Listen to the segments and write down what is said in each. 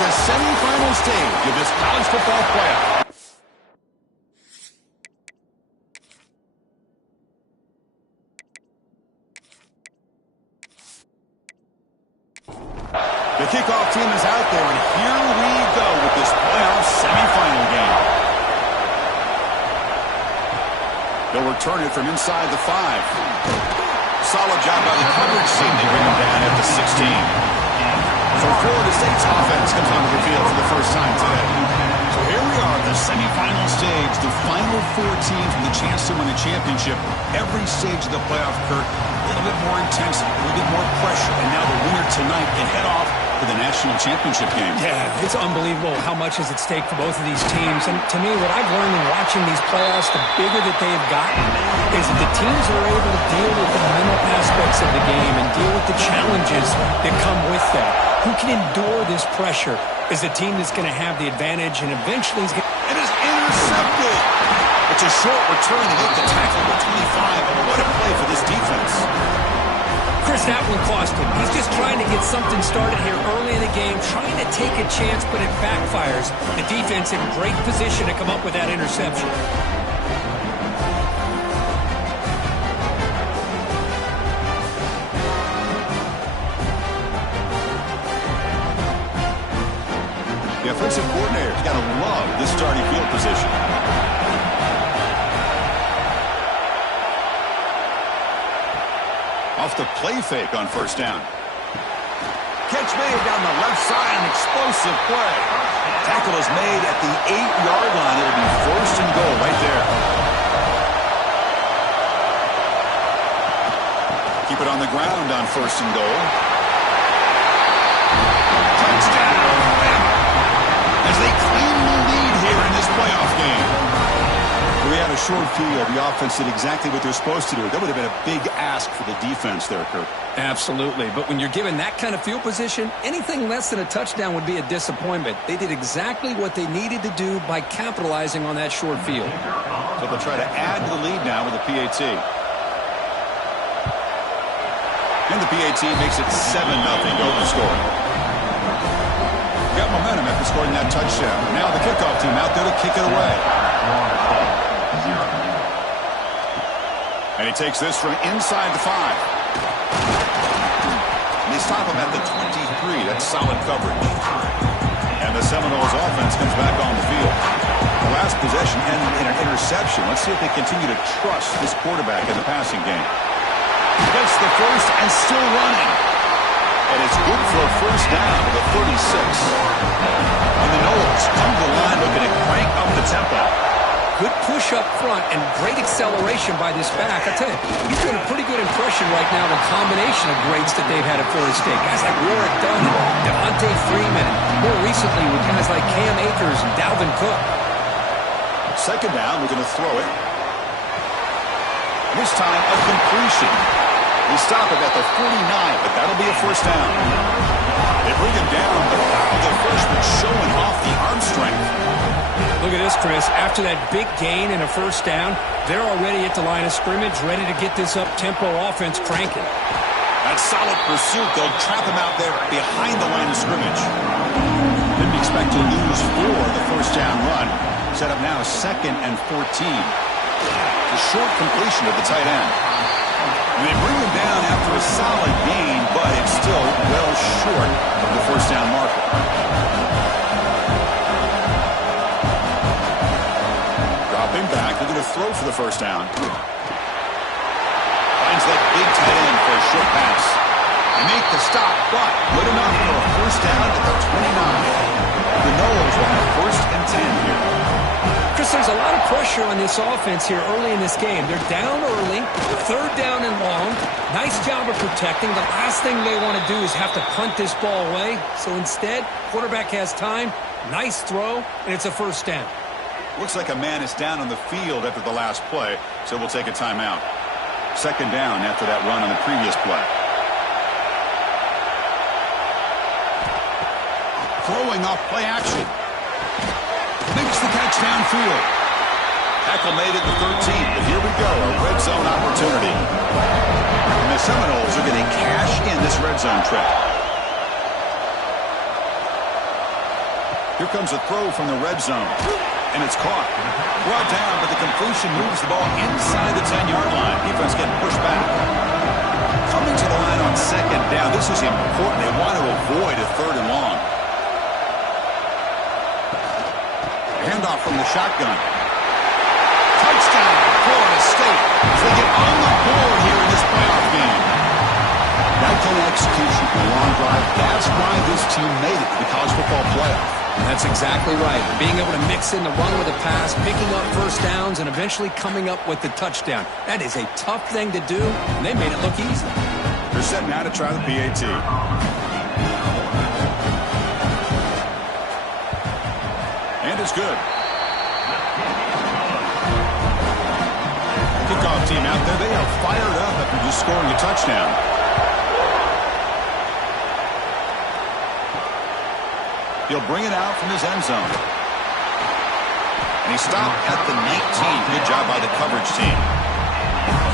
the semifinal stage of this college football playoff. The kickoff team is out there, and here we go with this playoff semifinal game. They'll return it from inside the 5. Solid job by the coverage team. They bring him down at the 16. So Florida State's offense comes onto the field for the first time today. So here we are at the semifinal stage, the final 4 teams with a chance to win a championship. Every stage of the playoff, Kurt, a little bit more intensity, a little bit more pressure, and now the winner tonight can head off to the national championship game. Yeah, it's unbelievable how much is at stake for both of these teams. And to me, what I've learned in watching these playoffs, the bigger that they've gotten, is that the teams are able to deal with the mental aspects of the game and deal with the challenges that come with that. Who can endure this pressure is the team that's going to have the advantage, and eventually is going to... It is intercepted. It's a short return to get the tackle to 25. What a play for this defense. Chris, that one cost him. He's just trying to get something started here early in the game, trying to take a chance, but it backfires. The defense in great position to come up with that interception. The offensive coordinator's got to love this starting field position. Off the play fake on first down. Catch made down the left side, an explosive play. Tackle is made at the 8-yard line. It'll be first and goal right there. Keep it on the ground on first and goal. Touchdown, Alabama, as they claim the lead here in this playoff game. We had a short field. The offense did exactly what they're supposed to do. That would have been a big ask for the defense there, Kurt. Absolutely. But when you're given that kind of field position, anything less than a touchdown would be a disappointment. They did exactly what they needed to do by capitalizing on that short field. So they'll try to add to the lead now with a PAT. And the PAT makes it 7-0 over score. Got momentum after scoring that touchdown. Now the kickoff team out there to kick it away. And he takes this from inside the 5. And they stop him at the 23. That's solid coverage. And the Seminoles offense comes back on the field. The last possession ended in an interception. Let's see if they continue to trust this quarterback in the passing game. Gets the first and still running. And it's good for a first down to the 36. And the Noles come to the line looking to crank up the tempo. Good push up front and great acceleration by this back. I tell you, he's doing a pretty good impression right now of a combination of greats that they've had at Florida State. Guys like Warwick Dunn, Devontae Freeman, and more recently with guys like Cam Akers and Dalvin Cook. Second down, we're going to throw it. This time a completion. We stop it at the 49, but that'll be a first down. They bring him down, but wow, the freshman showing off the arm strength. Look at this, Chris. After that big gain and a first down, they're already at the line of scrimmage, ready to get this up-tempo offense cranking. That solid pursuit. They'll trap him out there behind the line of scrimmage. Didn't expect to lose for the first down run. Set up now 2nd and 14. A short completion of the tight end. And they bring him down after a solid gain, but it's still well short of the first down marker. Dropping back, they're going to throw for the first down. Finds that big tight end for a short pass. They make the stop, but good enough for a first down at the 29. The Noles will have 1st and 10 here. Chris, there's a lot of pressure on this offense here early in this game. They're down early, 3rd down and long. Nice job of protecting. The last thing they want to do is have to punt this ball away. So instead, quarterback has time, nice throw, and it's a first down. Looks like a man is down on the field after the last play, so we'll take a timeout. 2nd down after that run on the previous play. Throwing off play action. Makes the catch downfield. Tackle made at the 13th, but here we go, a red zone opportunity. And the Seminoles are going to cash in this red zone trip. Here comes a throw from the red zone. And it's caught. Brought down, but the completion moves the ball inside the 10-yard line. Defense getting pushed back. Coming to the line on second down. This is important. They want to avoid a third and long. Handoff from the shotgun. Touchdown, Florida State. As they get on the board here in this playoff game. That kind of execution for a long drive. That's why this team made it to the college football playoff. That's exactly right. Being able to mix in the run with a pass, picking up first downs, and eventually coming up with the touchdown. That is a tough thing to do, and they made it look easy. They're set now to try the PAT. And it's good. Kickoff team out there. They are fired up after just scoring a touchdown. He'll bring it out from his end zone. And he stopped at the 19. Good job by the coverage team.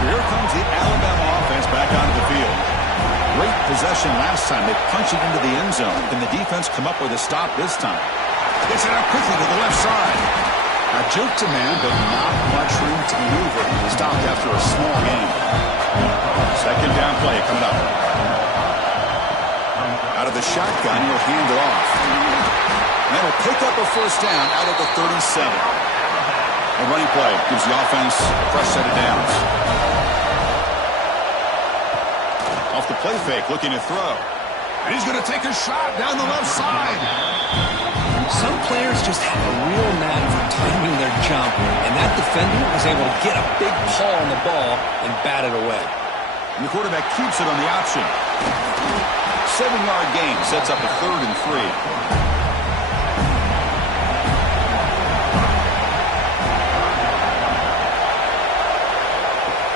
So here comes the Alabama offense back onto the field. Great possession last time. They punch it into the end zone. Can the defense come up with a stop this time? Gets it out quickly to the left side. Now juke to man, but not much room to maneuver. Stopped after a small gain. Second down play coming up. Out of the shotgun, he'll hand it off. And that'll pick up a first down out of the 37. A running play gives the offense a fresh set of downs. Off the play fake, looking to throw. And he's going to take a shot down the left side. Some players just have a real knack for timing their jump, and that defender was able to get a big paw on the ball and bat it away. And the quarterback keeps it on the option. 7-yard gain sets up a 3rd and 3.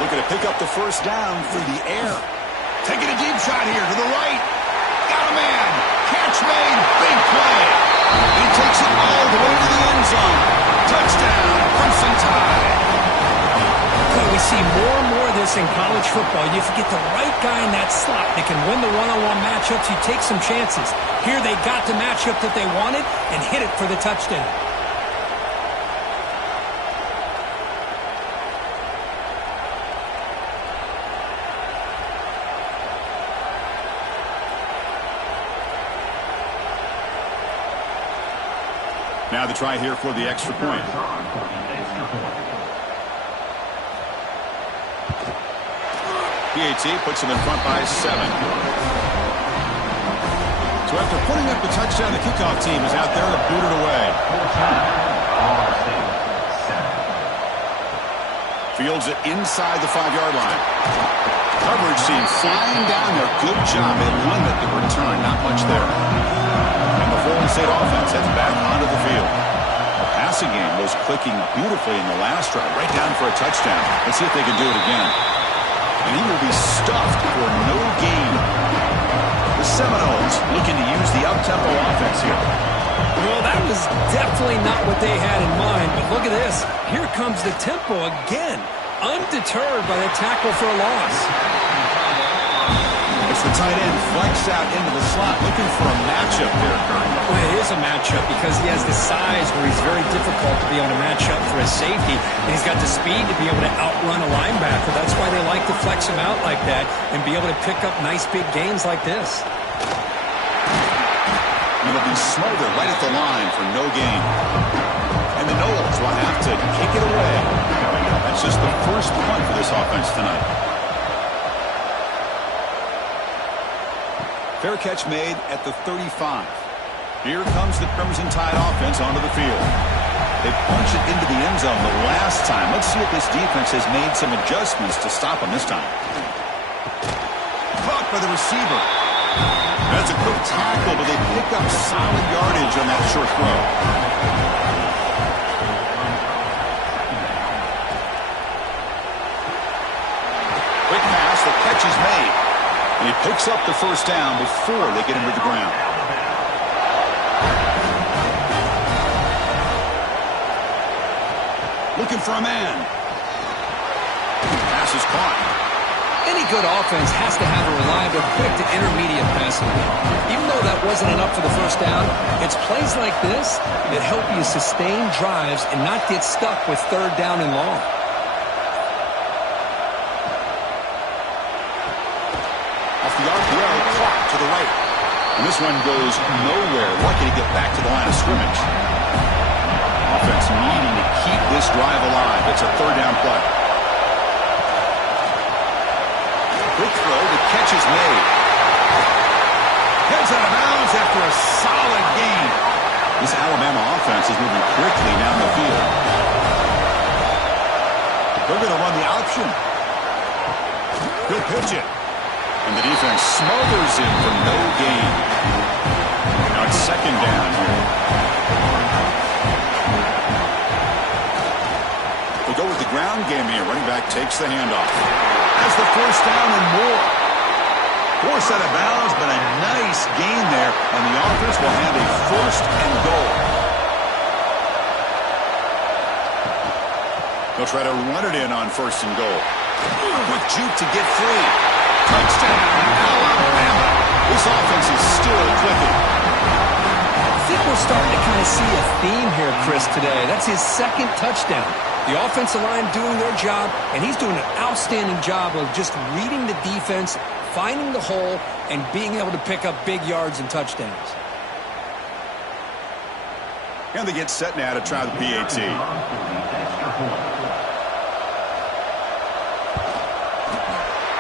Looking to pick up the first down through the air. Taking a deep shot here to the right. Got a man. Catch made. Big play. He takes it all the way to the end zone. Touchdown. Crimson Tide. We see more and more of this in college football. If you get the right guy in that slot that can win the one-on-one matchups, you take some chances. Here they got the matchup that they wanted and hit it for the touchdown. Now the try here for the extra point. PAT puts him in front by 7. So after putting up the touchdown, the kickoff team is out there to boot it away. Fields it inside the 5-yard line. Coverage team flying down there. Good job. They limit the return. Not much there. And the Florida State offense heads back onto the field. The passing game was clicking beautifully in the last drive. Right down for a touchdown. Let's see if they can do it again. And he will be stuffed for no gain. The Seminoles looking to use the up-tempo offense here. Well, that was definitely not what they had in mind, but look at this. Here comes the tempo again, undeterred by the tackle for a loss. It's the tight end flexed out into the slot, looking for a matchup there, Kurt. Well, it is a matchup because he has the size where he's very difficult to be able to match up for his safety, and he's got the speed to be able to outrun a linebacker. That's why they like to flex him out like that and be able to pick up nice big gains like this. It'll be smothered right at the line for no gain. And the Noles will have to kick it away. That's just the first punt for this offense tonight. Fair catch made at the 35. Here comes the Crimson Tide offense onto the field. They punch it into the end zone the last time. Let's see if this defense has made some adjustments to stop them this time. Caught by the receiver. That's a quick tackle, but they pick up solid yardage on that short throw. Quick pass, the catch is made. And he picks up the first down before they get him to the ground. Looking for a man. Pass is caught. Any good offense has to have a reliable, quick to intermediate passing game. Even though that wasn't enough for the first down, it's plays like this that help you sustain drives and not get stuck with third down and long. Off the RPO, clock to the right. And this one goes nowhere. Lucky to get back to the line of scrimmage. Offense needing to keep this drive alive. It's a third down play. Quick throw, the catch is made. Heads out of bounds after a solid gain. This Alabama offense is moving quickly down the field. They're going to run the option. He'll pitch it. And the defense smothers him for no gain. Now it's second down here. They go with the ground game here. Running back takes the handoff. Has the first down and more. Force out of bounds, but a nice gain there. And the offense will have a first and goal. They'll try to run it in on first and goal. Quick juke to get free. Touchdown, Alabama. This offense is still clicking. I think we're starting to kind of see a theme here, Chris, today. That's his second touchdown. The offensive line doing their job, and he's doing an outstanding job of just reading the defense, finding the hole, and being able to pick up big yards and touchdowns. And they get set now to try the PAT.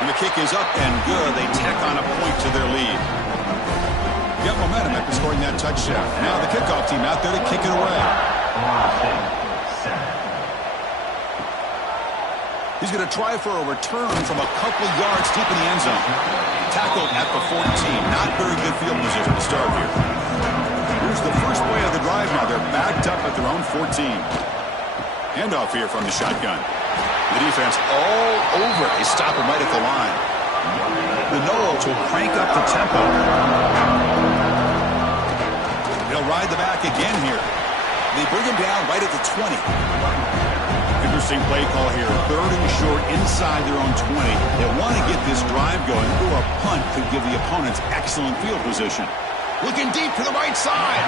And the kick is up and good. They tack on a point to their lead. Get momentum after scoring that touchdown. Now the kickoff team out there to kick it away. He's going to try for a return from a couple yards deep in the end zone. Tackled at the 14. Not very good field position to start here. Here's the first play of the drive now. They're backed up at their own 14. Handoff here from the shotgun. The defense all over. They stop him right at the line. The Noles will crank up the tempo. They'll ride the back again here. They bring him down right at the 20. Interesting play call here. Third and short inside their own 20. They want to get this drive going, or a punt could give the opponents excellent field position. Looking deep to the right side.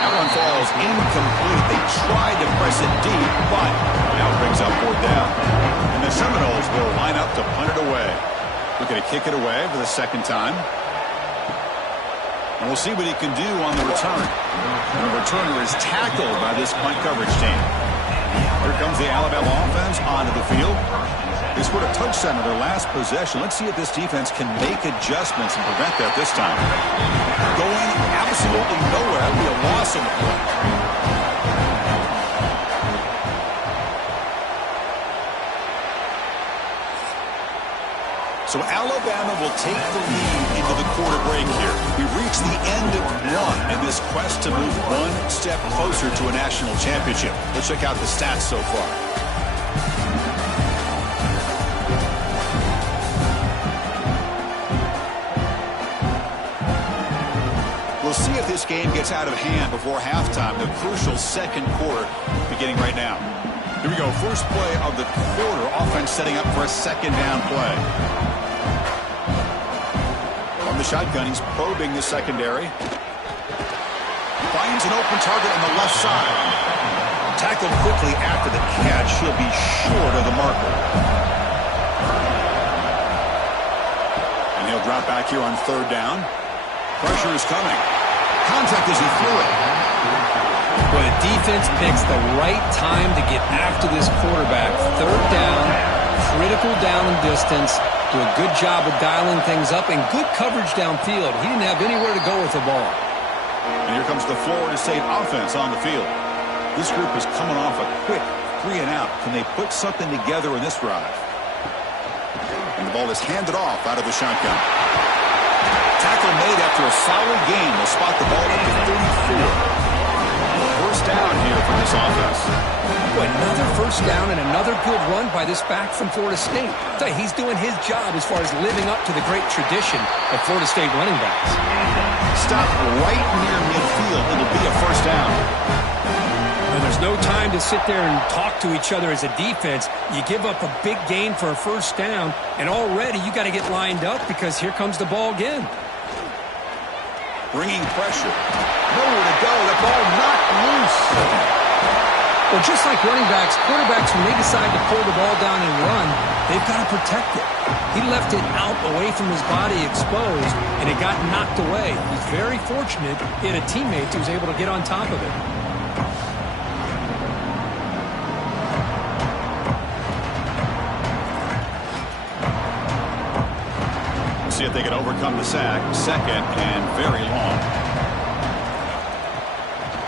That one falls incomplete. They tried to press it deep, but now brings up fourth down. And the Seminoles will line up to punt it away. Looking to kick it away for the second time. And we'll see what he can do on the return. And the returner is tackled by this punt coverage team. Here comes the Alabama offense onto the field. They scored a touchdown in their last possession. Let's see if this defense can make adjustments and prevent that this time. Going absolutely nowhere. That'll be a loss on the play. So Alabama will take the lead into the quarter break here. We've reached the end of one in this quest to move one step closer to a national championship. Let's check out the stats so far. We'll see if this game gets out of hand before halftime. The crucial second quarter beginning right now. Here we go. First play of the quarter. Offense setting up for a second down play. From the shotgun, he's probing the secondary. Finds an open target on the left side. Tackled quickly after the catch. He'll be short of the marker. And he'll drop back here on third down. Pressure is coming. Contact as he threw it. But the defense picks the right time to get after this quarterback. Third down, critical down and distance. Do a good job of dialing things up and good coverage downfield. He didn't have anywhere to go with the ball. And here comes the Florida State offense on the field. This group is coming off a quick 3 and out. Can they put something together in this drive? And the ball is handed off out of the shotgun. Tackle made after a solid gain. They'll spot the ball at the 34. First down here for this offense. Boy, another first down and another good run by this back from Florida State. I'll tell you, he's doing his job as far as living up to the great tradition of Florida State running backs. Stop right near midfield. It'll be a first down. And there's no time to sit there and talk to each other as a defense. You give up a big gain for a first down, and already you got to get lined up because here comes the ball again. Bringing pressure. Nowhere to go. The ball knocked loose. Well, just like running backs, quarterbacks, when they decide to pull the ball down and run, they've got to protect it. He left it out away from his body exposed, and it got knocked away. He's very fortunate he had a teammate who was able to get on top of it. See if they can overcome the sack. Second and very long.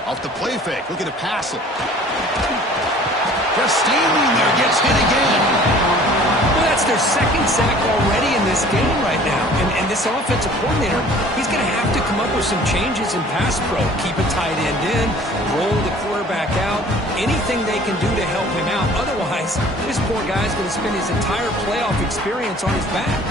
Off the play fake. Looking to pass it. Just standing there. Gets hit again. Well, that's their second sack already in this game right now. And this offensive coordinator, he's going to have to come up with some changes in pass pro. Keep a tight end in. Roll the quarterback out. Anything they can do to help him out. Otherwise, this poor guy's going to spend his entire playoff experience on his back.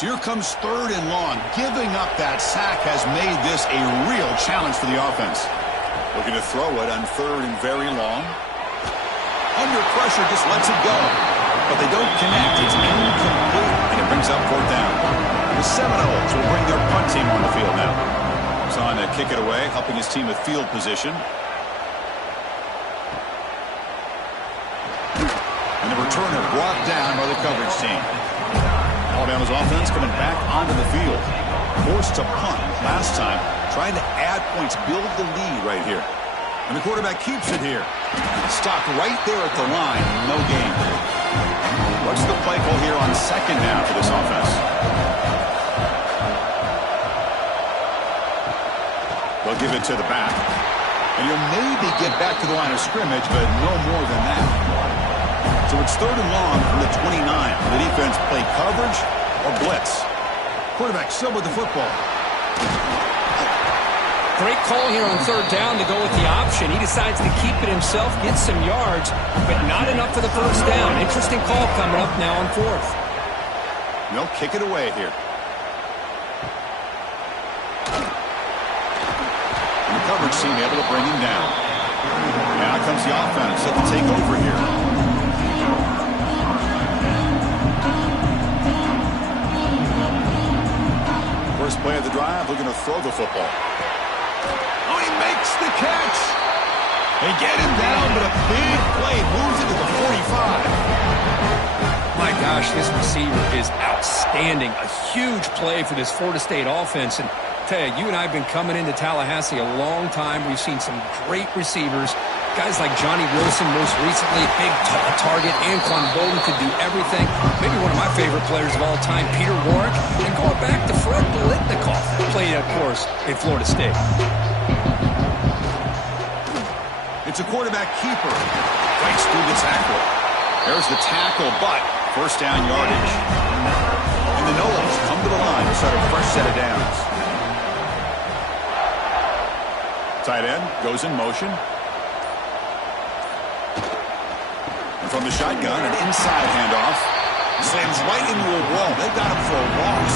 So here comes third and long. Giving up that sack has made this a real challenge for the offense. Looking to throw it on third and very long. Under pressure, just lets it go. But they don't connect. It's incomplete, and it brings up fourth down. The Seminoles will bring their punt team on the field now. He's on to kick it away, helping his team with field position. And the returner brought down by the coverage team. Alabama's offense coming back onto the field. Forced to punt last time. Trying to add points, build the lead right here. And the quarterback keeps it here. Stopped right there at the line. No gain. What's the play call here on second down for this offense? They'll give it to the back. And he'll maybe get back to the line of scrimmage, but no more than that. So it's third and long from the 29. The defense play coverage or blitz. Quarterback still with the football. Great call here on third down to go with the option. He decides to keep it himself, get some yards, but not enough for the first down. Interesting call coming up now on fourth. They'll kick it away here. And the coverage team able to bring him down. Now comes the offense set to take over here. First play of the drive, looking to throw the football. Oh, he makes the catch. They get him down, but a big play moves it to the 45. My gosh, this receiver is outstanding. A huge play for this Florida State offense. And tell you and I have been coming into Tallahassee a long time. We've seen some great receivers. Guys like Johnny Wilson, most recently, a big target. Anquan Bolden could do everything. Maybe one of my favorite players of all time, Peter Warrick. And going back to Fred Biletnikoff, played, of course, in Florida State. It's a quarterback keeper. Breaks through the tackle. There's the tackle, but first down yardage. And the Noles come to the line to start a fresh set of downs. Tight end goes in motion. From the shotgun, an inside handoff. Slams right into a wall. They've got him for a loss.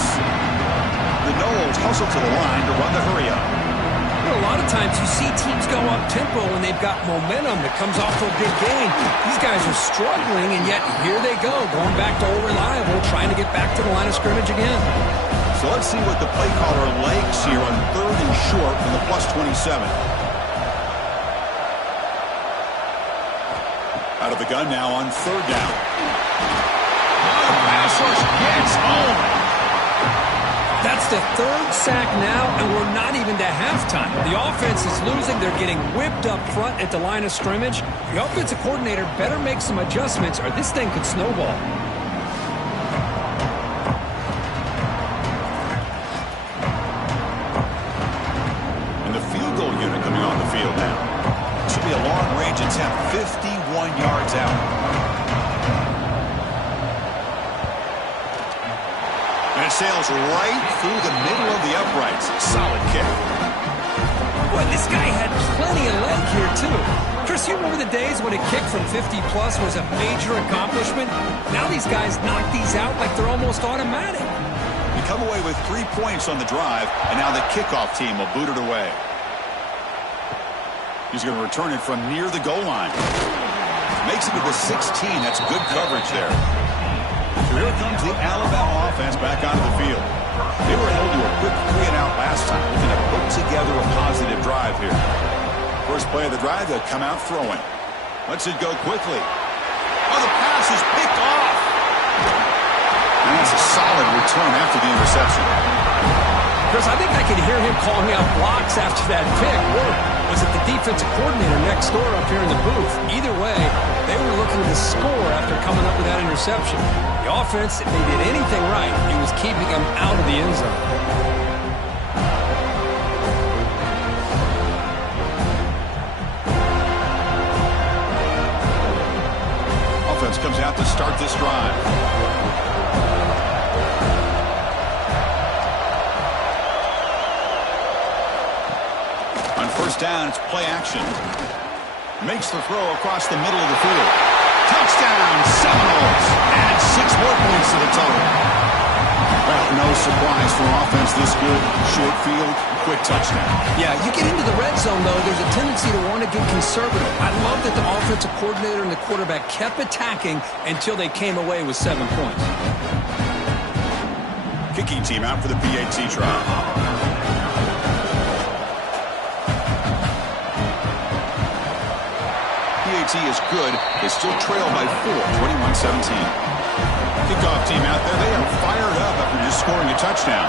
The Noles hustle to the line to run the hurry up. You know, a lot of times you see teams go up-tempo when they've got momentum that comes off for a big gain. These guys are struggling, and yet here they go, going back to old reliable, trying to get back to the line of scrimmage again. So let's see what the play caller likes here on third and short from the plus 27. Out of the gun now on third down. The pass rush gets home. That's the third sack now, and we're not even to halftime. The offense is losing. They're getting whipped up front at the line of scrimmage. The offensive coordinator better make some adjustments, or this thing could snowball. And the field goal unit coming on the field now. Should be a long-range attempt, 51 yards out. And it sails right through the middle of the uprights. Solid kick. Boy, this guy had plenty of leg here, too. Chris, you remember the days when a kick from 50-plus was a major accomplishment? Now these guys knock these out like they're almost automatic. The come away with 3 points on the drive, and now the kickoff team will boot it away. He's going to return it from near the goal line. Makes it to the 16. That's good coverage there. So here comes the Alabama offense back onto the field. They were held to a quick 3-and-out last time, looking to put together a positive drive here. First play of the drive, they'll come out throwing. Lets it go quickly. Oh, the pass is picked off. And that's a solid return after the interception. Chris, I think I could hear him calling out blocks after that pick. Or was it the defensive coordinator next door up here in the booth? Either way, they were looking to score after coming up with that interception. The offense, if they did anything right, it was keeping them out of the end zone. Offense comes out to start this drive. On first down, it's play action. Makes the throw across the middle of the field. Touchdown, Seminoles. Add 6 more points to the total. Well, no surprise for offense this good. Short field, quick touchdown. Yeah, you get into the red zone, though, there's a tendency to want to get conservative. I love that the offensive coordinator and the quarterback kept attacking until they came away with 7 points. Kicking team out for the PAT trial. PAT is good. They still trail by 4, 21-17. Kickoff team out there. They are fired up after just scoring a touchdown.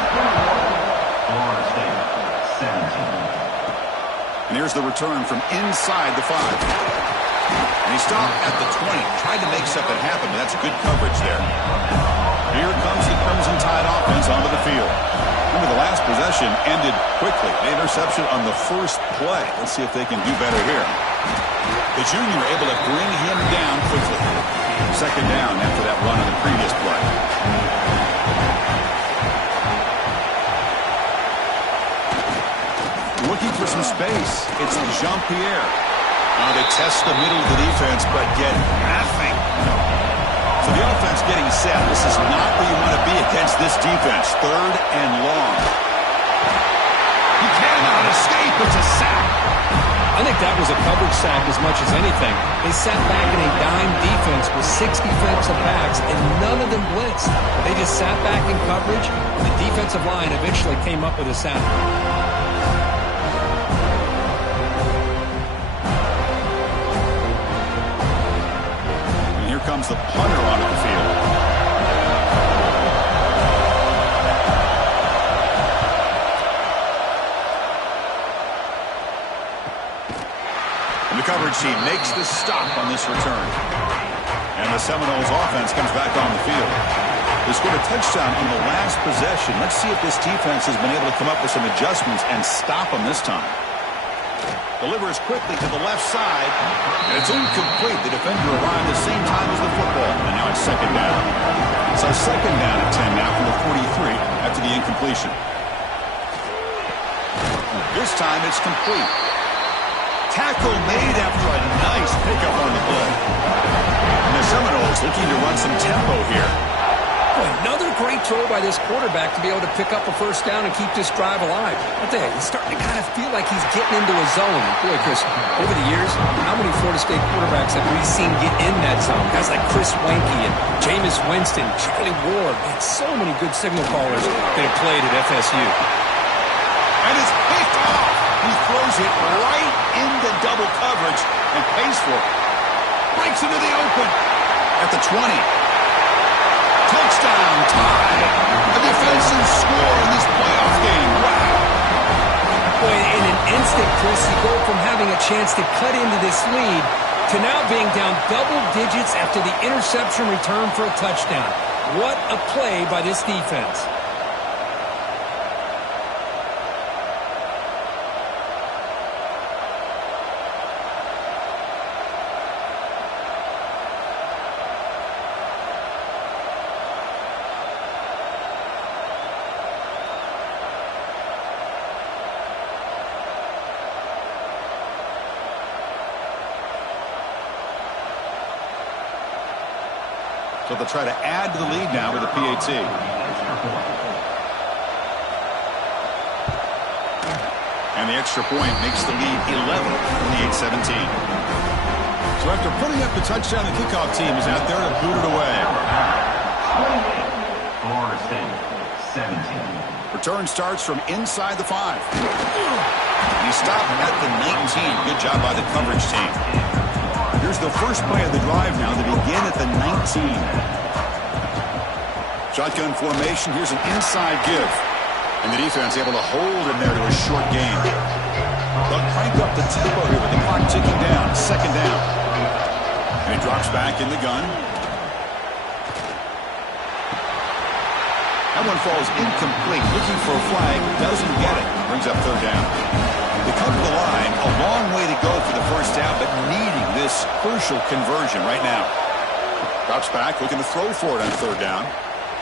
And here's the return from inside the 5. And he stopped at the 20. Tried to make something happen, but that's good coverage there. Here comes the Crimson Tide offense onto the field. Remember, the last possession ended quickly. The interception on the first play. Let's see if they can do better here. The junior able to bring him down quickly. Second down after that run on the previous play. Looking for some space. It's Jean-Pierre. Now they test the middle of the defense, but get nothing. So the offense getting set. This is not where you want to be against this defense. 3rd and long. He cannot escape. It's a sack. I think that was a coverage sack as much as anything. They sat back in a dime defense with 6 defensive backs, and none of them blitzed. They just sat back in coverage, and the defensive line eventually came up with a sack. And here comes the punter onto the field. The coverage team makes the stop on this return. And the Seminoles offense comes back on the field. They scored a touchdown on the last possession. Let's see if this defense has been able to come up with some adjustments and stop them this time. Delivers quickly to the left side. And it's incomplete. The defender arrived the same time as the football. And now it's second down. So second down at 10 now from the 43 after the incompletion. This time it's complete. Tackle made after a nice pickup on the play. And the Seminoles looking to run some tempo here. Boy, another great throw by this quarterback to be able to pick up a first down and keep this drive alive. I tell you, he's starting to kind of feel like he's getting into a zone. Boy, Chris, over the years, how many Florida State quarterbacks have we seen get in that zone? Guys like Chris Weinke and Jameis Winston, Charlie Ward. Man, so many good signal callers that have played at FSU. And it's picked off. He throws it right into double coverage and pays for it. Breaks into the open at the 20. Touchdown, tie. A defensive score in this playoff game. Wow. Boy, in an instant, Chris, you go from having a chance to cut into this lead to now being down double digits after the interception return for a touchdown. What a play by this defense. So they'll try to add to the lead now with the PAT. And the extra point makes the lead 11, 28-17. So after putting up the touchdown, the kickoff team is out there to boot it away. Florida State, 17. Return starts from inside the 5. He stopped at the 19. Good job by the coverage team. Here's the first play of the drive now. They begin at the 19. Shotgun formation. Here's an inside give. And the defense able to hold him there to a short gain. They'll crank up the tempo here with the clock ticking down. Second down. And he drops back in the gun. That one falls incomplete. Looking for a flag. Doesn't get it. Brings up third down. They come to the line. A long way to go for the first down, but needing this crucial conversion right now. Drops back. Looking to throw for it on third down.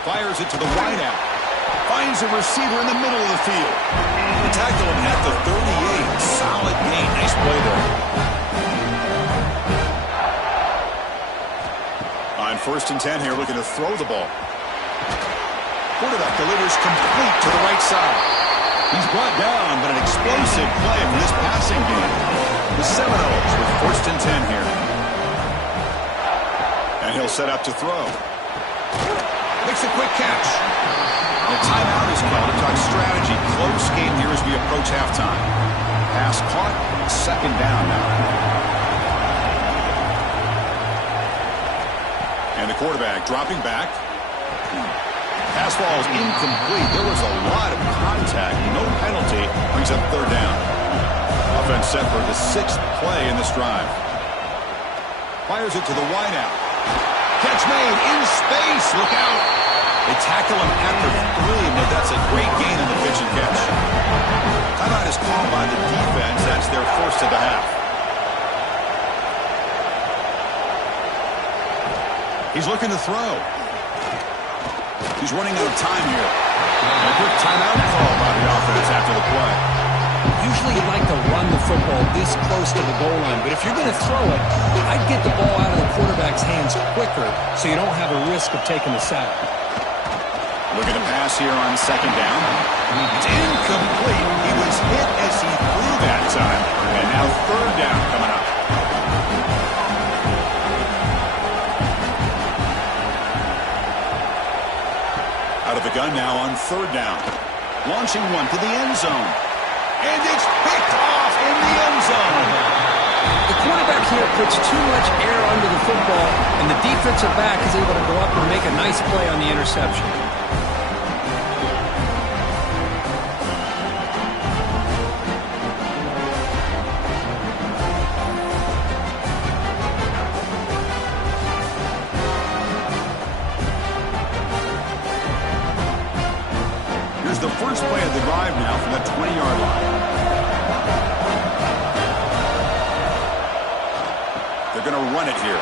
Fires it to the wideout. Finds a receiver in the middle of the field. They tackle him at the 38. Solid gain. Nice play there. On 1st and 10 here, looking to throw the ball. Quarterback delivers complete to the right side. He's brought down, but an explosive play for this passing game. The Seminoles with 1st and 10 here. And he'll set up to throw. Makes a quick catch. The timeout is called to talk strategy. Close game here as we approach halftime. Pass caught. Second down now. And the quarterback dropping back. Pass ball is incomplete. There was a lot of contact. No penalty. Brings up third down. Offense set for the 6th play in this drive. Fires it to the wideout. Catch made in space. Look out. They tackle him at the 3, but that's a great gain on the pitch and catch. Timeout is called by the defense. That's their first of the half. He's looking to throw. He's running out of time here. And a quick timeout call by the offense after the play. Usually you'd like to run the football this close to the goal line, but if you're going to throw it, I'd get the ball out of the quarterback's hands quicker so you don't have a risk of taking the sack. Looking to pass here on second down. It's incomplete. He was hit as he threw that time. And now third down coming up. Out of the gun now on third down. Launching one to the end zone. And it's picked off in the end zone. The quarterback here puts too much air under the football, and the defensive back is able to go up and make a nice play on the interception. Here's the first play of the drive now from the 20-yard line. They're going to run it here.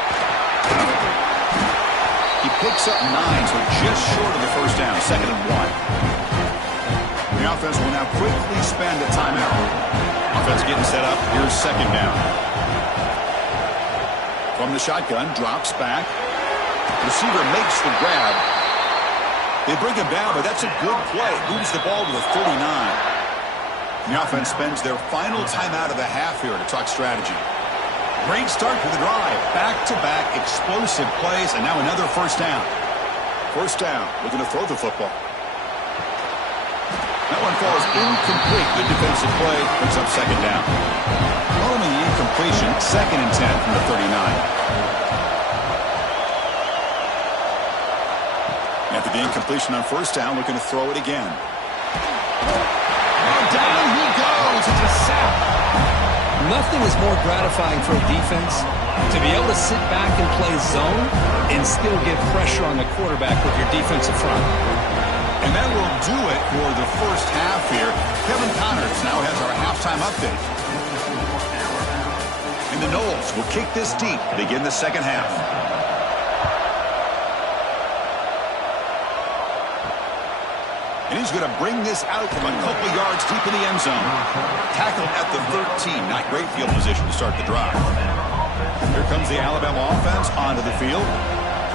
He picks up 9, so just short of the first down, 2nd and 1. The offense will now quickly spend a timeout. Offense getting set up. Here's second down. From the shotgun, drops back. Receiver makes the grab. They bring him down, but that's a good play. Moves the ball to the 39. The offense spends their final timeout of the half here to talk strategy. Great start to the drive. Back-to-back explosive plays, and now another first down. First down, looking to throw the football. That one falls incomplete. Good defensive play, brings up second down. Following the incompletion, 2nd and 10 from the 39. After the incompletion on first down, looking to throw it again. And down he goes. It's a sack. Nothing is more gratifying for a defense to be able to sit back and play zone and still get pressure on the quarterback with your defensive front. And that will do it for the first half here. Kevin Connors now has our halftime update. And the Noles will kick this deep to begin the second half. And he's going to bring this out from a couple yards deep in the end zone. Tackled at the 13. Not great field position to start the drive. Here comes the Alabama offense onto the field.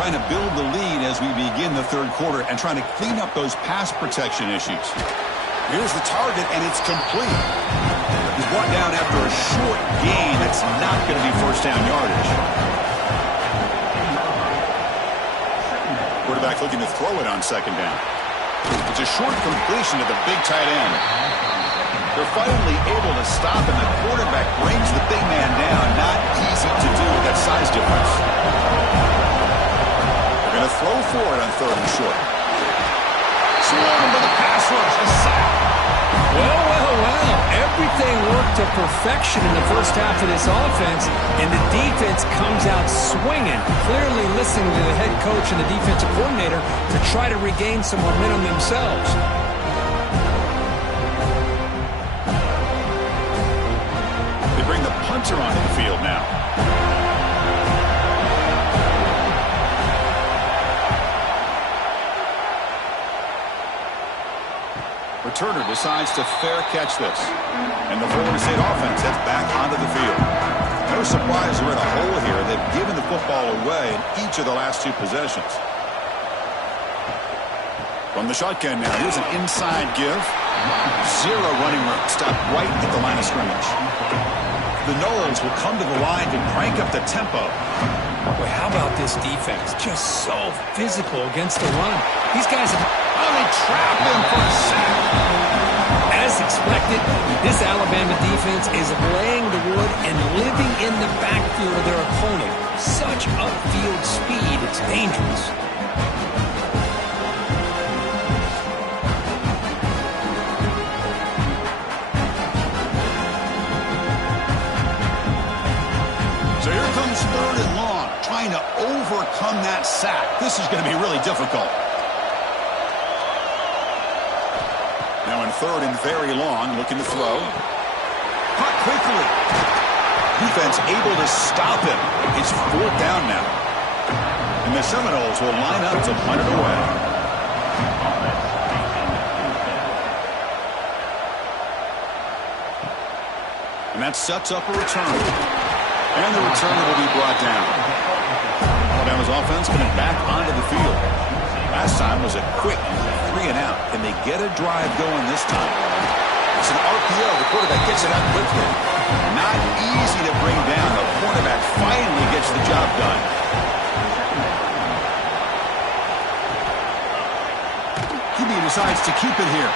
Trying to build the lead as we begin the third quarter and trying to clean up those pass protection issues. Here's the target, and it's complete. He's brought down after a short gain. That's not going to be first down yardage. Quarterback looking to throw it on second down. It's a short completion to the big tight end. They're finally able to stop him. The quarterback brings the big man down. Not easy to do with that size difference. They're going to throw for it on third and short. Swarmed with a pass rush. A sack. Well, well, well. Everything worked to perfection in the first half of this offense, and the defense comes out swinging, clearly listening to the head coach and the defensive coordinator to try to regain some momentum themselves. They bring the punter onto the field now. Returner decides to fair catch this. And the Florida State offense heads back onto the field. No surprise they're in a hole here. They've given the football away in each of the last two possessions. From the shotgun now, here's an inside give. Zero running room. Stopped right at the line of scrimmage. The Noles will come to the line to crank up the tempo. Boy, how about this defense? Just so physical against the run. These guys have... Oh, they trap him for a sack. As expected, this Alabama defense is laying the wood and living in the backfield of their opponent. Such upfield speed, it's dangerous. So here comes third and long, trying to overcome that sack. This is going to be really difficult. Now in third and very long, looking to throw. Caught quickly. Defense able to stop him. It's fourth down now. And the Seminoles will line up to punt it away. And that sets up a return. And the return will be brought down. Alabama's offense coming back onto the field. Last time was a quick 3 and out. Can they get a drive going this time? It's an RPO. The quarterback gets it out quickly. Not easy to bring down. The quarterback finally gets the job done. QB decides to keep it here.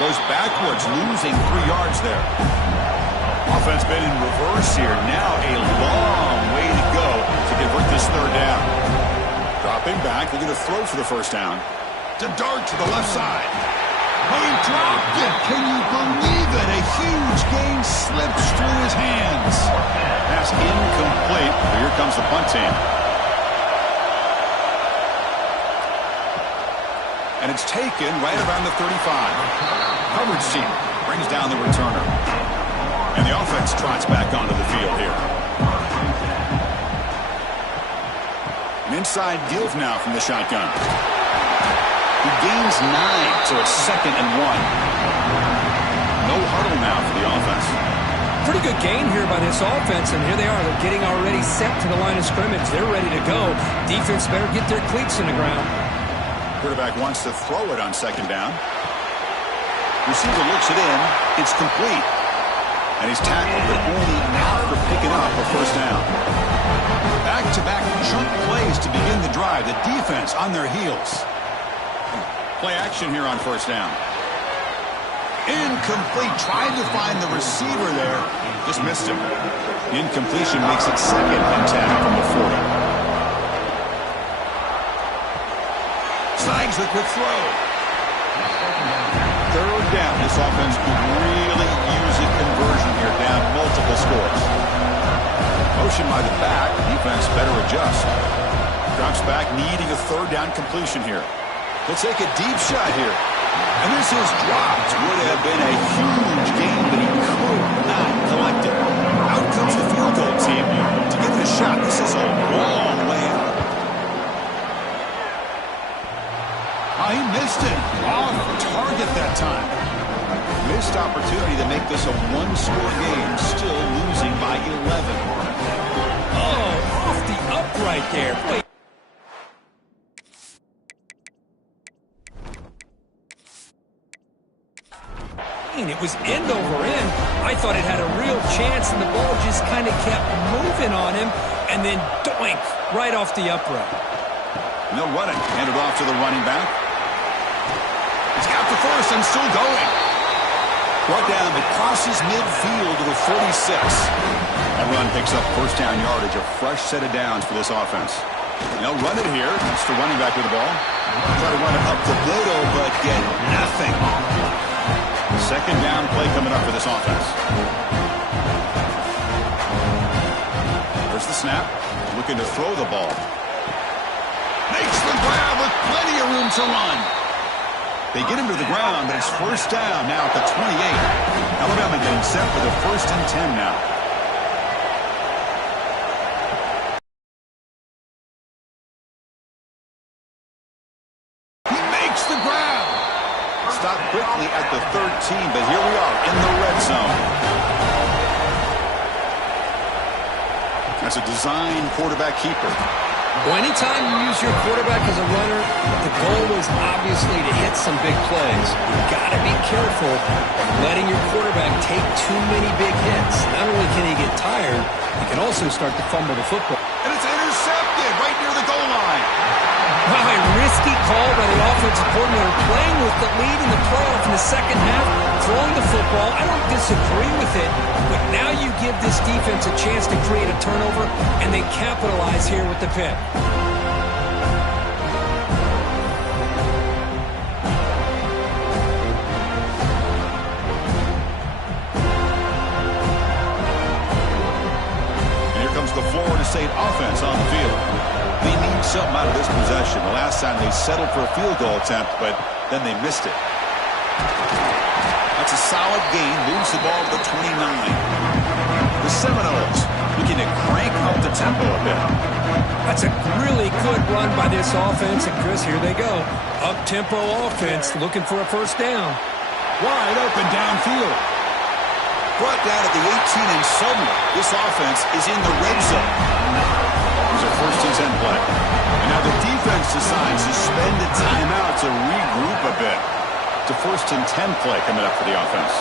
Goes backwards, losing 3 yards there. Offense been in reverse here. Now a long way to go to convert this third down. Dropping back, looking to throw for the first down. To dart to the left side. Oh, he dropped it. Can you believe it? A huge gain slips through his hands. Pass incomplete. But here comes the punt team. And it's taken right around the 35. Coverage team brings down the returner. And the offense trots back onto the field here. An inside give now from the shotgun. He gains 9, so it's 2nd and 1. No huddle now for the offense. Pretty good gain here by this offense, and here they are. They're getting already set to the line of scrimmage. They're ready to go. Defense better get their cleats in the ground. Quarterback wants to throw it on second down. Receiver looks it in. It's complete. And he's tackled, but only after picking up a first down. Back-to-back chunk plays to begin the drive. The defense on their heels. Play action here on first down. Incomplete. Tried to find the receiver there. Just missed him. The incompletion makes it 2nd and 10 from the 40. Slides the quick throw. Third down. This offense could really use a conversion here, down multiple scores. Motion by the back. Defense better adjust. Drops back, needing a third down completion here. He'll take a deep shot here. And this is dropped. Would have been a huge gain, but he could not collect it. Out comes the field goal team to give it a shot. This is a long way out. Oh, he missed it. Off target that time. Missed opportunity to make this a one-score game. Still losing by 11. Oh, off the upright there. Boy. It was end over end. I thought it had a real chance, and the ball just kind of kept moving on him, and then doink, right off the upright. No running. Handed off to the running back. He's got the first and still going. Brought down, but crosses midfield to the 46. That run picks up first down yardage, a fresh set of downs for this offense. They'll run it here. That's the running back with the ball. Try to run it up the middle, but get nothing. Second down play coming up for this offense. There's the snap. Looking to throw the ball. Makes the grab with plenty of room to run. They get him to the ground, but it's first down now at the 28. Alabama getting set for the 1st and 10 now. He makes the grab. Stopped quickly at the 13, but here we are in the red zone. That's a design quarterback keeper. Well, anytime you use your quarterback as a runner, the goal is obviously to hit some big plays. You've got to be careful of letting your quarterback take too many big hits. Not only can he get tired, he can also start to fumble the football. And it's intercepted right near the goal line. Wow, a risky call by the offensive coordinator, playing with the lead in the playoff in the second half, throwing the football. I don't disagree with it, but now you give this defense a chance to create a turnover, and they capitalize here with the pick. And here comes the Florida State offense on the field. They need something out of this possession. The last time they settled for a field goal attempt, but then they missed it. That's a solid gain. Moves the ball to the 29. The Seminoles looking to crank up the tempo a bit. That's a really good run by this offense. And, Chris, here they go. Up-tempo offense looking for a first down. Wide open downfield. Brought down at the 18, and suddenly this offense is in the red zone. Here's a 1st and 10 play. And now the defense decides to spend a timeout to regroup a bit. It's a 1st and 10 play coming up for the offense.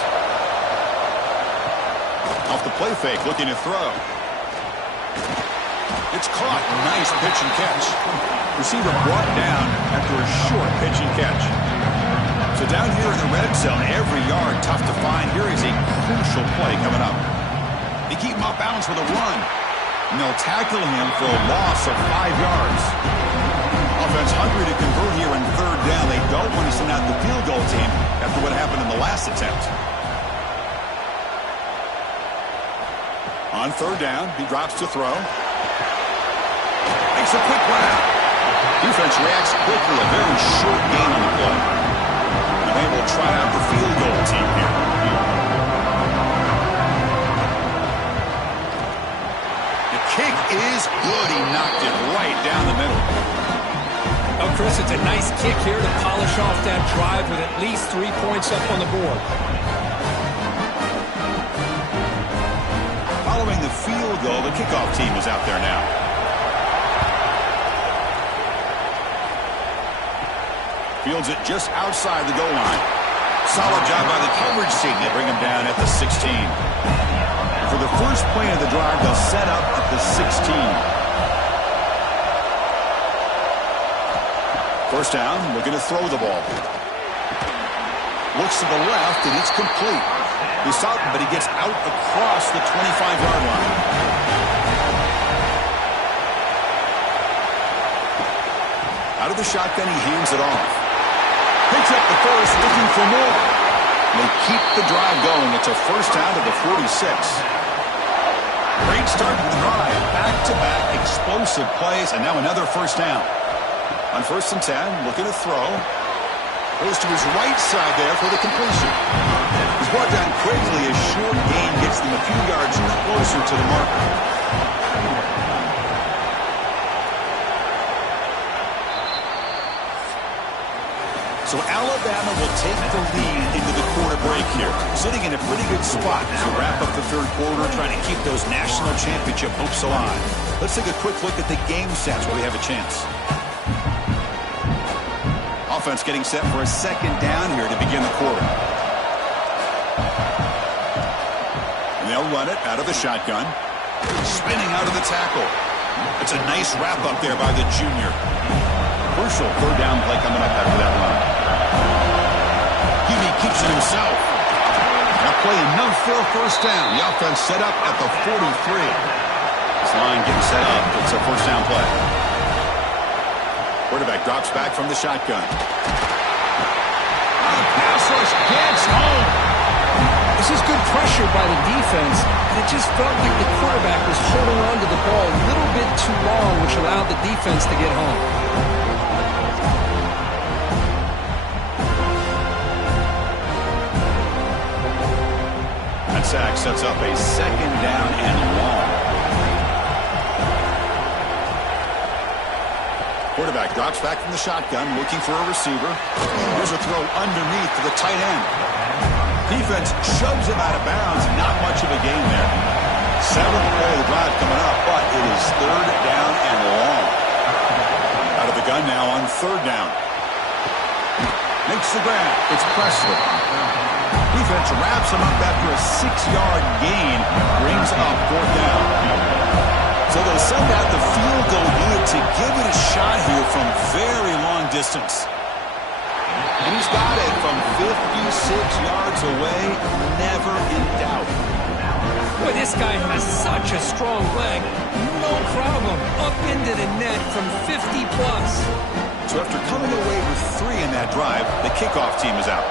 Off the play fake, looking to throw. It's caught. Nice pitch and catch. Receiver brought down after a short pitch and catch. So down here in the red zone, every yard tough to find. Here is a crucial play coming up. They keep him off balance with a run. And they'll tackle him for a loss of 5 yards. Offense hungry to convert here in 3rd down. They don't want to send out the field goal team after what happened in the last attempt. On 3rd down, he drops to throw. Makes a quick grab. Defense reacts quickly. A very short gain on the play. And they will try out the field goal team here. Kick is good. He knocked it right down the middle. Oh, Chris, it's a nice kick here to polish off that drive with at least 3 points up on the board. Following the field goal, the kickoff team is out there now. Fields it just outside the goal line. Solid job by the coverage team. They bring him down at the 16. For the first play of the drive, they'll set up at the 16. First down, looking to throw the ball. Looks to the left, and it's complete. He's out, but he gets out across the 25-yard line. Out of the shotgun, he hands it off. Picks up the first, looking for more. They keep the drive going. It's a first down to the 46. Great start to the drive. Back-to-back explosive plays, and now another first down. On 1st and 10, looking to throw. Goes to his right side there for the completion. He's brought down quickly. A short gain gets them a few yards closer to the marker. So Alabama will take the lead into the quarter break here, sitting in a pretty good spot as we wrap up the 3rd quarter, trying to keep those national championship hopes alive. Let's take a quick look at the game stats while we have a chance. Offense getting set for a 2nd down here to begin the quarter. And they'll run it out of the shotgun. Spinning out of the tackle. It's a nice wrap-up there by the junior. Crucial third down play coming up after that run. He keeps it himself. That play enough for a first down. The offense set up at the 43. This line getting set up. It's a first down play. Quarterback drops back from the shotgun. The pass rush gets home. This is good pressure by the defense, and it just felt like the quarterback was holding on to the ball a little bit too long, which allowed the defense to get home. That sack sets up a second down and long. Quarterback drops back from the shotgun, looking for a receiver. Here's a throw underneath to the tight end. Defense shoves him out of bounds. Not much of a gain there. Seventh play of the drive coming up, but it is third down and long. Out of the gun now on third down. Makes the grab. It's Presley. Defense wraps him up after a 6-yard gain. Brings up fourth down. So they'll send out the field goal unit to give it a shot here from very long distance. And he's got it from 56 yards away. Never in doubt. Boy, this guy has such a strong leg. No problem. Up into the net from 50+. So after coming away with 3 in that drive, the kickoff team is out.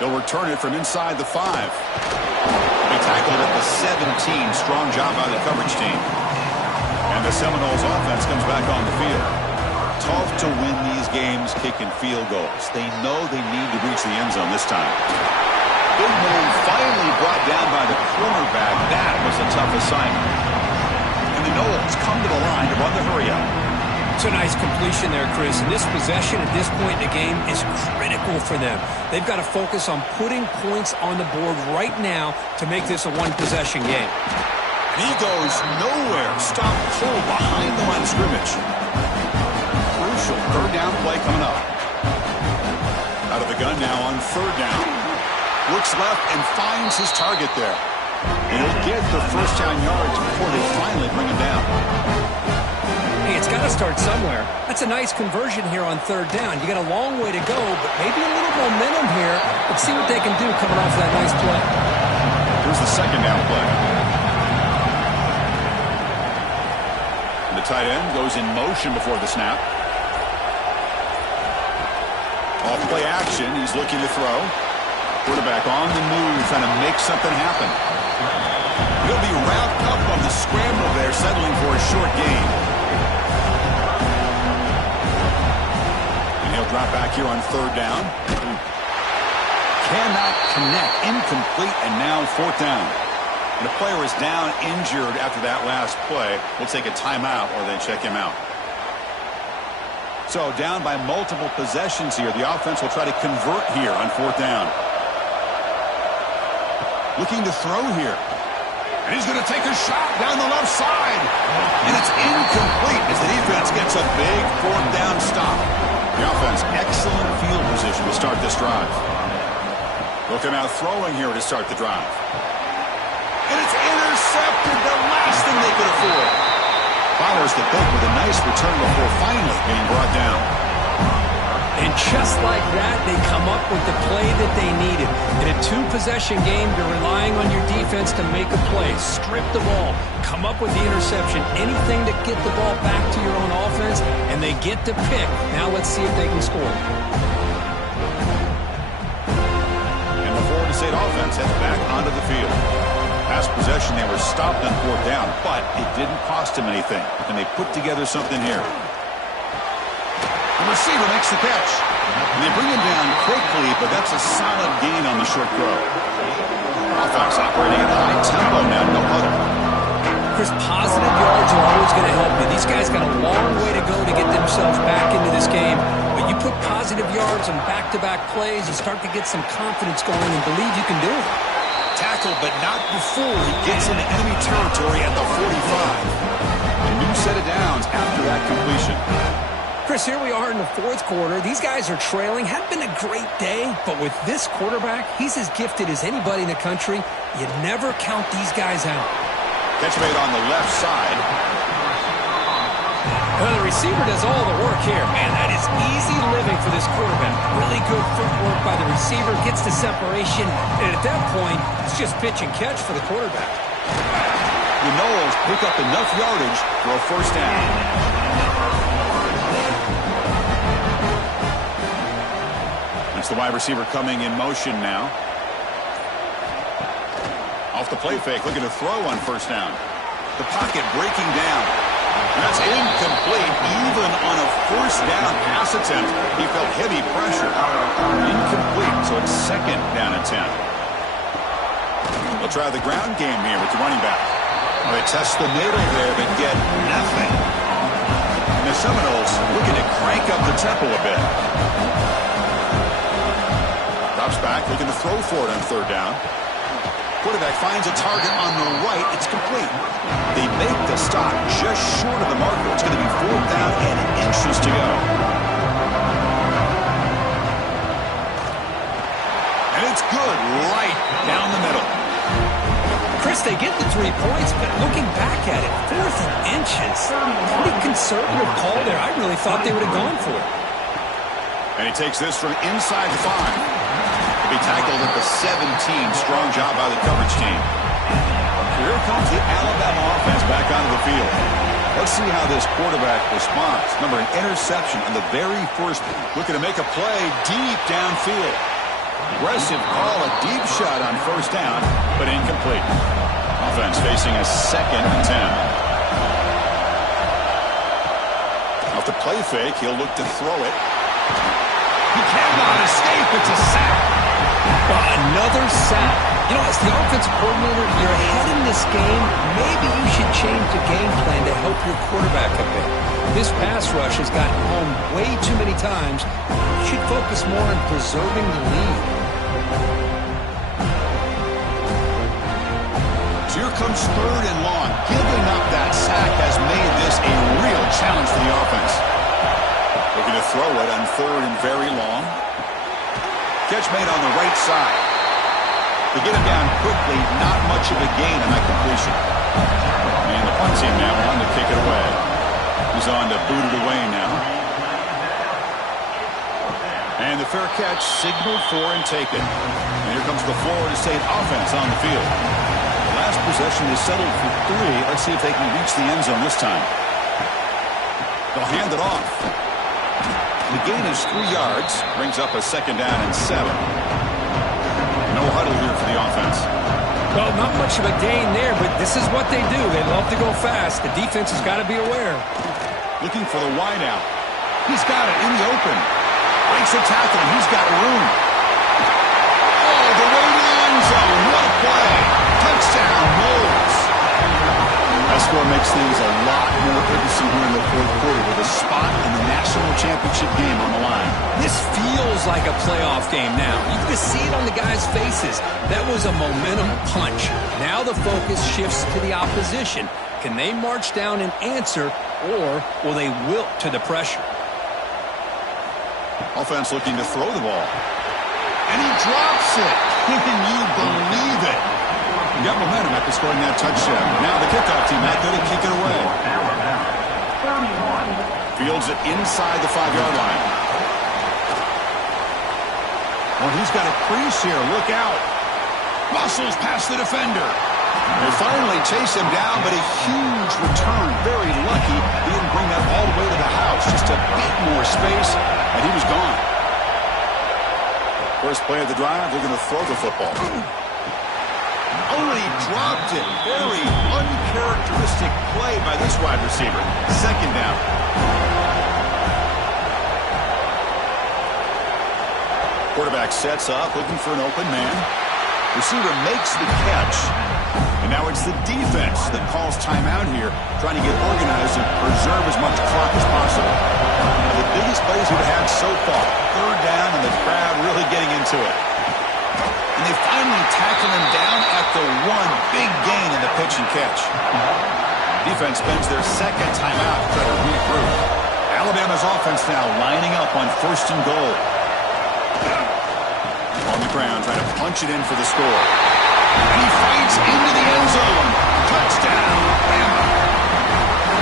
They'll return it from inside the 5. They'll be tackled at the 17. Strong job by the coverage team. And the Seminoles offense comes back on the field. Tough to win these games kicking field goals. They know they need to reach the end zone this time. Big man finally brought down by the cornerback. That was a tough assignment. And the Noles come to the line to run the hurry up. It's a nice completion there, Chris. And this possession at this point in the game is critical for them. They've got to focus on putting points on the board right now to make this a one-possession game. He goes nowhere. Stop pull behind the line of scrimmage. Crucial third down play coming up. Out of the gun now on third down. Looks left and finds his target there. And he'll get the first down yards before they finally bring him down. Hey, it's got to start somewhere. That's a nice conversion here on third down. You got a long way to go, but maybe a little momentum here. Let's see what they can do coming off that nice play. Here's the second down play. And the tight end goes in motion before the snap. Off play action. He's looking to throw. Quarterback on the move, trying to make something happen. He'll be wrapped up on the scramble there, settling for a short gain. And he'll drop back here on third down. Cannot connect. Incomplete, and now fourth down. And the player is down injured after that last play. We'll take a timeout or then check him out. So down by multiple possessions here. The offense will try to convert here on fourth down. Looking to throw here. And he's going to take a shot down the left side. And it's incomplete as the defense gets a big fourth down stop. The offense, excellent field position to start this drive. They'll come out throwing here to start the drive. And it's intercepted, the last thing they could afford. Follows the pick with a nice return before finally being brought down. And just like that, they come up with the play that they needed. In a two-possession game, you're relying on your defense to make a play, strip the ball, come up with the interception, anything to get the ball back to your own offense, and they get the pick. Now let's see if they can score. And the Florida State offense heads back onto the field. Past possession, they were stopped on fourth down, but it didn't cost them anything. And they put together something here. The receiver makes the catch. And they bring him down quickly, but that's a solid gain on the short throw. Offense operating at a high tempo now, no huddle. Chris, positive yards are always going to help you. These guys got a long way to go to get themselves back into this game. But you put positive yards on back-to-back plays, you start to get some confidence going and believe you can do it. Tackled, but not before he gets into enemy territory at the 45. A new set of downs after that completion. Chris, Chris, here we are in the fourth quarter. These guys are trailing. Hadn't been a great day, but with this quarterback, he's as gifted as anybody in the country. You never count these guys out. Catch made on the left side. Well, the receiver does all the work here. Man, that is easy living for this quarterback. Really good footwork by the receiver, gets the separation, and at that point, it's just pitch and catch for the quarterback. The Noles pick up enough yardage for a first down. It's the wide receiver coming in motion now. Off the play fake, looking to throw on first down. The pocket breaking down. That's incomplete. Even on a first down pass attempt, he felt heavy pressure. Incomplete, so it's second down and 10. They'll try the ground game here with the running back. Well, they test the middle there, but get nothing. And the Seminoles looking to crank up the tempo a bit. Drops back, looking to throw for it on third down. Quarterback finds a target on the right. It's complete. They make the stop just short of the marker. It's going to be fourth down and inches to go. And it's good right down the middle. Chris, they get the 3 points, but looking back at it, fourth and inches. Pretty conservative call there. I really thought they would have gone for it. And he takes this from inside the 5. To be tackled at the 17. Strong job by the coverage team. Here comes the Alabama offense back onto the field. Let's see how this quarterback responds. Number, an interception on the very first. Looking to make a play deep downfield. Aggressive call, a deep shot on first down, but incomplete. Offense facing a second and 10. Off the play fake, he'll look to throw it. He cannot escape. It's a sack. Another sack. You know, as the offensive coordinator, you're ahead in this game. Maybe you should change the game plan to help your quarterback a bit. This pass rush has gotten home way too many times. You should focus more on preserving the lead. So here comes third and long. Giving up that sack has made this a real challenge for the offense. Looking to throw it on third and very long. Catch made on the right side. They get him down quickly. Not much of a gain on that completion. And the punt team now on to kick it away. He's on to boot it away now. And the fair catch signaled for and taken. And here comes the Florida State offense on the field. The last possession is settled for 3. Let's see if they can reach the end zone this time. They'll hand it off. The gain is 3 yards, brings up a second down and 7. No huddle here for the offense. Well, not much of a gain there, but this is what they do. They love to go fast. The defense has got to be aware. Looking for the wideout. He's got it in the open. Breaks the tackle, and he's got room. Oh, the way to the end zone. What a play. Touchdown, Noles. That score makes things a lot more interesting here in the fourth quarter with a spot in the national championship game on the line. This feels like a playoff game now. You can see it on the guys' faces. That was a momentum punch. Now the focus shifts to the opposition. Can they march down and answer, or will they wilt to the pressure? Offense looking to throw the ball. And he drops it. Can you believe it? He got momentum after scoring that touchdown. Now the kickoff team back there to kick it away. Fields it inside the 5-yard line. Well, he's got a crease here. Look out. Muscles past the defender. They finally chase him down, but a huge return. Very lucky he didn't bring that all the way to the house. Just a bit more space, and he was gone. First play of the drive, they're going to throw the football. Oh, he dropped it. Very uncharacteristic play by this wide receiver. Second down. Quarterback sets up, looking for an open man. Receiver makes the catch. And now it's the defense that calls timeout here, trying to get organized and preserve as much clock as possible. One of the biggest plays we've had so far. Third down, and the crowd really getting into it. And they finally tackle him down at the 1. Big gain in the pitch and catch. Defense spends their second timeout to try to regroup. Alabama's offense now lining up on 1st and goal. On the ground, trying to punch it in for the score. And he fights into the end zone. Touchdown, Bama.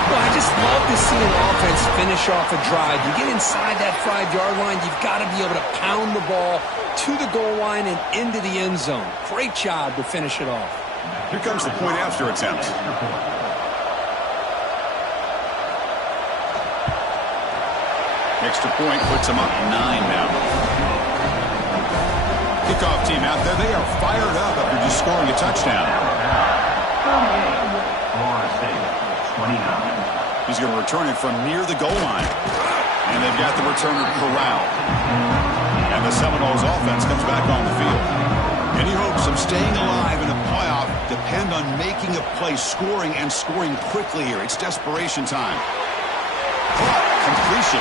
Well, I just love to see an offense finish off a drive. You get inside that 5-yard line, you've got to be able to pound the ball to the goal line and into the end zone. Great job to finish it off. Here comes the point after attempt. Extra point puts them up 9 now. Kickoff team out there. They are fired up after just scoring a touchdown. He's going to return it from near the goal line. And they've got the returner corralled. And the Seminoles offense comes back on the field. Any hopes of staying alive in a playoff depend on making a play, scoring, and scoring quickly here. It's desperation time. Completion.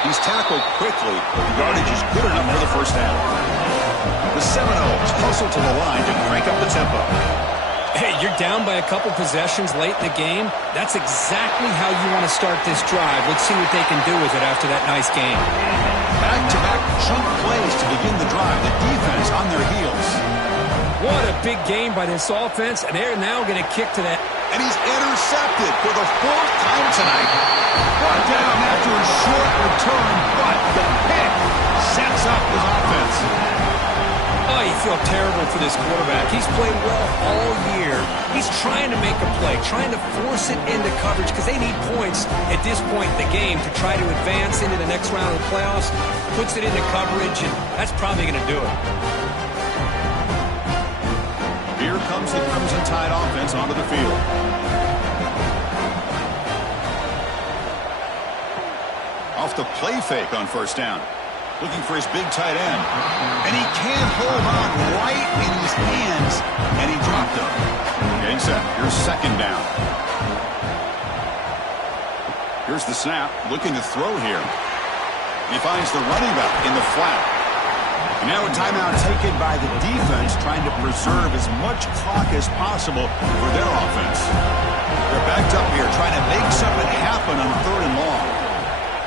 He's tackled quickly, but the yardage is good enough for the first down. The Seminoles hustle to the line to crank up the tempo. Hey, you're down by a couple possessions late in the game. That's exactly how you want to start this drive. Let's see what they can do with it after that nice game. Back-to-back chunk plays to begin the drive. The defense on their heels. What a big game by this offense, and they're now going to kick to that. And he's intercepted for the 4th time tonight. Brought down after a short return, but the pick sets up his offense. Oh, you feel terrible for this quarterback. He's played well all year. He's trying to make a play, trying to force it into coverage because they need points at this point in the game to try to advance into the next round of the playoffs. Puts it into coverage, and that's probably going to do it. Here comes the Crimson Tide offense onto the field. Off the play fake on 1st down. Looking for his big tight end. And he can't hold on right in his hands. And he dropped him. Getting set. Here's 2nd down. Here's the snap. Looking to throw here. He finds the running back in the flat. And now a timeout taken by the defense, trying to preserve as much clock as possible for their offense. They're backed up here, trying to make something happen on 3rd and long.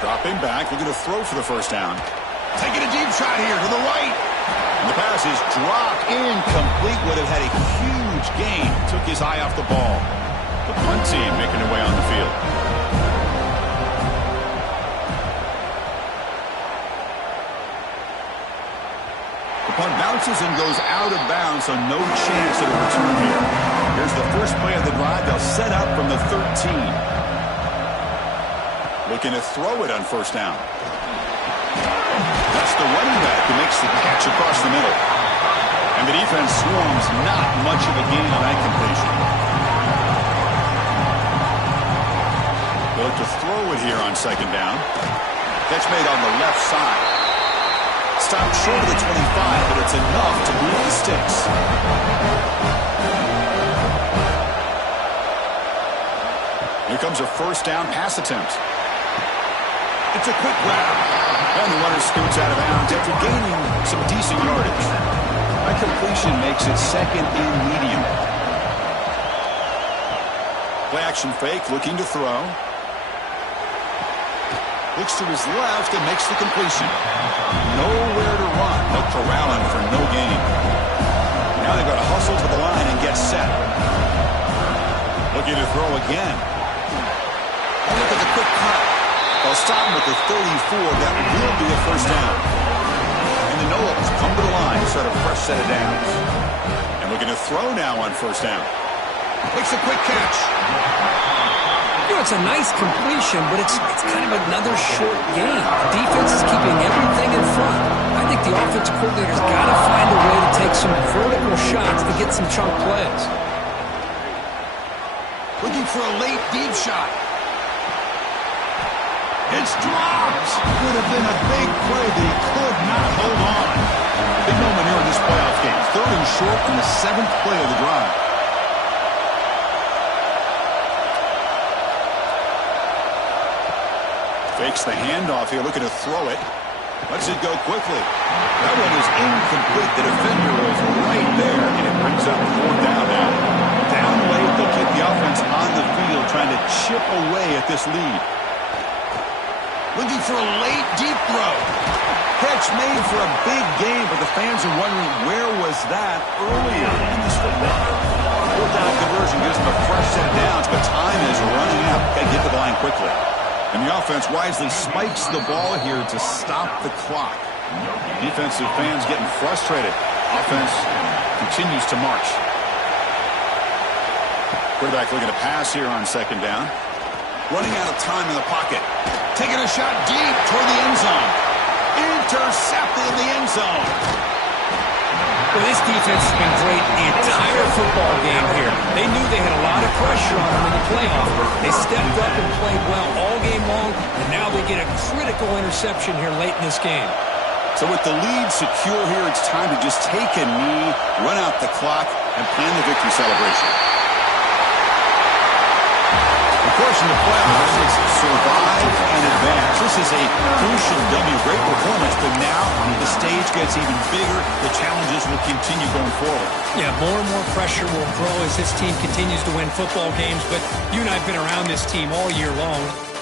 Dropping back, looking to throw for the 1st down. Taking a deep shot here to the right. And the pass is dropped incomplete. Would have had a huge gain. Took his eye off the ball. The punt team making their way on the field. The punt bounces and goes out of bounds, so no chance at a return here. Here's the first play of the drive. They'll set up from the 13. Looking to throw it on 1st down. That's the running back who makes the catch across the middle. And the defense swarms, not much of a gain on that completion. They'll look to throw it here on 2nd down. Catch made on the left side. Stopped short of the 25, but it's enough to move the sticks. Here comes a 1st down pass attempt. It's a quick grab. And the runner scoots out of bounds after gaining some decent yardage. That completion makes it 2nd and medium. Play action fake, looking to throw. Looks to his left and makes the completion. Nowhere to run. They'll corral him for no gain. Now they've got to hustle to the line and get set. Looking to throw again. And look at the quick cut. They'll stop him at the 34. That will be a 1st down. And the Noles come to the line, start a fresh set of downs. And looking to throw now on 1st down. Makes a quick catch. You know, it's a nice completion, but it's kind of another short game. The defense is keeping everything in front. I think the offensive coordinator's got to find a way to take some vertical shots to get some chunk plays. Looking for a late deep shot. It's dropped. Would have been a big play, but he could not hold on. Big moment here in this playoff game. 3rd and short in the 7th play of the drive. Fakes the handoff here, looking to throw it. Lets it go quickly. That one is incomplete. The defender was right there, and it brings up 4th down now. Down late, they'll keep the offense on the field, trying to chip away at this lead. Looking for a late deep throw. Catch made for a big game, but the fans are wondering where was that earlier in this football. Fourth down conversion gives them a fresh set of downs, but time is running out. Got to get to the line quickly. And the offense wisely spikes the ball here to stop the clock. Defensive fans getting frustrated. Offense continues to march. Quarterback looking to pass here on second down. Running out of time in the pocket. Taking a shot deep toward the end zone. Intercepted in the end zone. Well, this defense has been great the entire football game here. They knew they had a lot of pressure on them in the playoff. They stepped up and played well all game long, and now they get a critical interception here late in this game. So with the lead secure here, it's time to just take a knee, run out the clock, and plan the victory celebration. Of course, in the playoffs, it's survive and advance. This is a crucial W. Great performance, but now the stage gets even bigger. The challenges will continue going forward. Yeah, more and more pressure will grow as this team continues to win football games, but you and I have been around this team all year long.